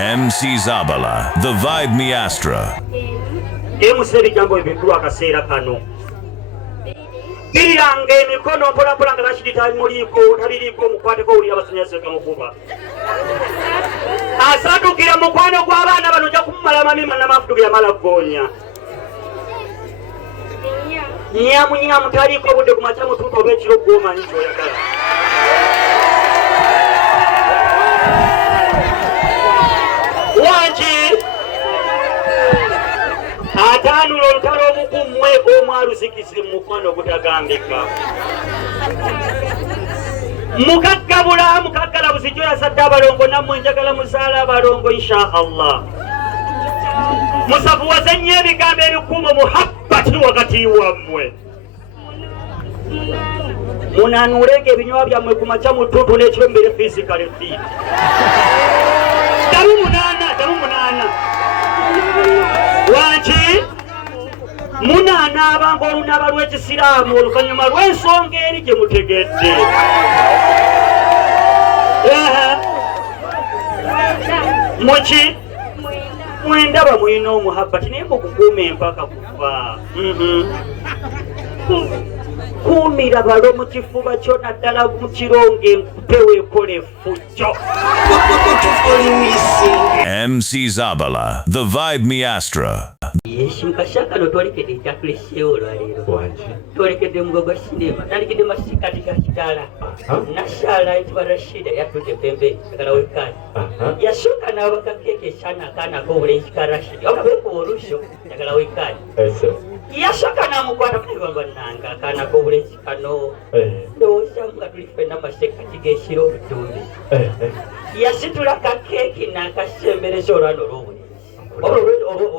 MC Zaabala, the Vibe Maestra. Emuseri jambo ebikulu akaseera kano. Birange emikono mpola nga Rashid tamuliko tabiriko mukwateko uli abasanyase kamukuba. Asadukira mukwano gw'abaana bano ja kumala mamima n'amafutukira malagonya. Nyamu taliko budde kumacha mututo obekiro goma nicho yakala. Wanji atanulo olutalo omukumwe omwalusikisi mukwano gutagambika. Mukaggala buzijo yasadde abalongo nammwe njagala muzaala abalongo insha Allah. Musafu wazenye ebigambo ebikuuma muhabbati wakati wammwe. Munanulege ebinywa byammwe ku makya mututu n'ekiro mbere physically fit. Damu munana. Wanki munana abanga olunaba lw'ekisiraamu oluvannyuma lw'ensonga eri gye mutegedde. Muki mwendaba mulina omuhabbati naye mukukuuma empaka kufa. Kuumira balo mu kifuba kyo naddala mu kironge enkupe weekola effujjo. MC Zaabala, the Vibe Maestra. Mukashaka no twalekedde ekyakulesseewo olwaleero. Twalekedde mugogo sinema nalekedde masikati ga kitala. Nashala ayitibwa Rashidah yatudde pembe agala wekkaani. Yasooka n'abaka keeke ekyana akaanako obulenzi ka Rashid. Olabeeko olusho agala wekkaani. Yasooka n'amukwata kulibamba nanga akaanako obulenzi kano. Ndowooza nga tuli ffenna masekati g'ekiro obutumbi. Yasitula ka keeki n'akasembereza olwana olw'obulenzi.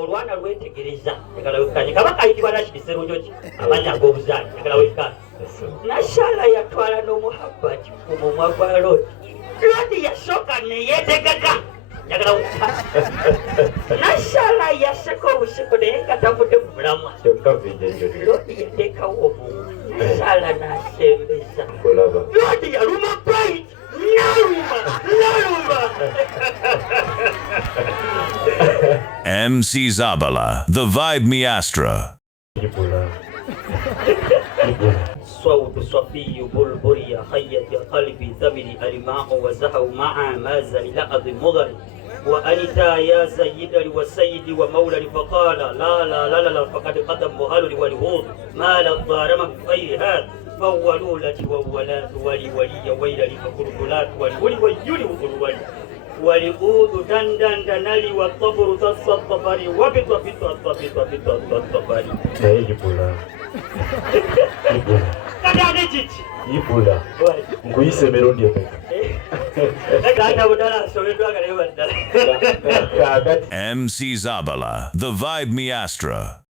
Olwana lwetegereza yagala wekkaani kabaka ayitibwa Rashid Serunjoki amanya ag'obuzaani yagala wekkaani. Nashala yatwala n'omuhabbati ku mumwa gwa Lodi. Lodi yasooka neyeetegeka yagala wekkaani. Nashala yaseka obuseko naye nga tavudde ku mulamwa. Lodi yateekawo obumu. Nashala n'asembeza. Lodi yaluma bite. Naruma. MC Zaabala, the Vibe Maestra. صوت صفي بلبري حية قلبي ثمري الماء وزهو مع مازل لأض مضر وأنتا يا سيدي وسيدي ومولى فقال لا فقد قدم مهل والهوض ما للظارم في غير هذا فولولة وولات ولي ويل فقرقلات ولي ويلي وقلولي ولقود دندن دنالي والطبر تصطفري وبط الطفري Ibula. Nguyise melodi yake. MC Zaabala, the Vibe Maestra.